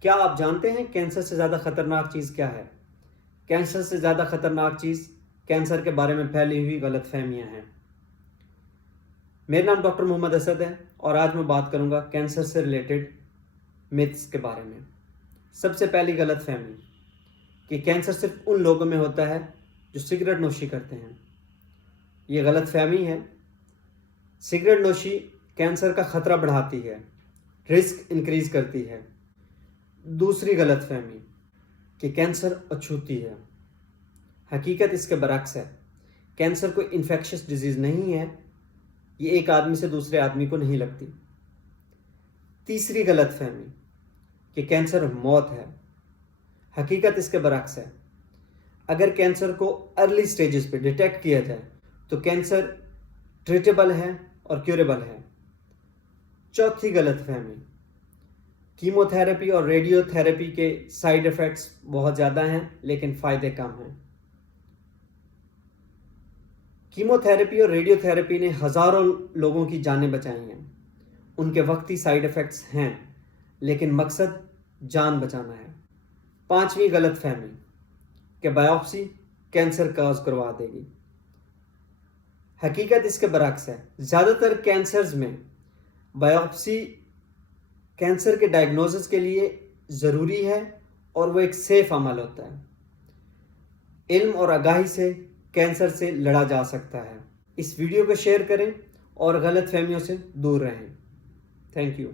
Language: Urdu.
کیا آپ جانتے ہیں کینسر سے زیادہ خطرناک چیز کیا ہے؟ کینسر سے زیادہ خطرناک چیز کینسر کے بارے میں پھیلی ہوئی غلط فہمیاں ہیں۔ میرا نام ڈاکٹر محمد اسد ہے اور آج میں بات کروں گا کینسر سے ریلیٹڈ میتھس کے بارے میں۔ سب سے پہلی غلط فہمی کہ کینسر صرف ان لوگوں میں ہوتا ہے جو سگریٹ نوشی کرتے ہیں۔ یہ غلط فہمی ہے۔ سگریٹ نوشی کینسر کا خطرہ بڑھاتی ہے، رسک انکریز کرتی ہے۔ دوسری غلط فہمی کہ کینسر اچھوتی ہے۔ حقیقت اس کے برعکس ہے۔ کینسر کوئی انفیکشس ڈیزیز نہیں ہے، یہ ایک آدمی سے دوسرے آدمی کو نہیں لگتی۔ تیسری غلط فہمی کہ کینسر موت ہے۔ حقیقت اس کے برعکس ہے۔ اگر کینسر کو ارلی سٹیجز پہ ڈیٹیکٹ کیا جائے تو کینسر ٹریٹیبل ہے اور کیوریبل ہے۔ چوتھی غلط فہمی کیمو تھراپی اور ریڈیو تھراپی کے سائیڈ ایفیکٹس بہت زیادہ ہیں لیکن فائدے کم ہیں۔ کیمو تھراپی اور ریڈیو تھراپی نے ہزاروں لوگوں کی جانیں بچائی ہیں۔ ان کے وقتی سائیڈ ایفیکٹس ہیں لیکن مقصد جان بچانا ہے۔ پانچویں غلط فہمی کہ بایوپسی کینسر کاز کروا دے گی۔ حقیقت اس کے برعکس ہے۔ زیادہ تر کینسرز میں بایوپسی کینسر کے ڈائگنوسس کے لیے ضروری ہے اور وہ ایک سیف عمل ہوتا ہے۔ علم اور آگاہی سے کینسر سے لڑا جا سکتا ہے۔ اس ویڈیو کو شیئر کریں اور غلط فہمیوں سے دور رہیں۔ Thank you.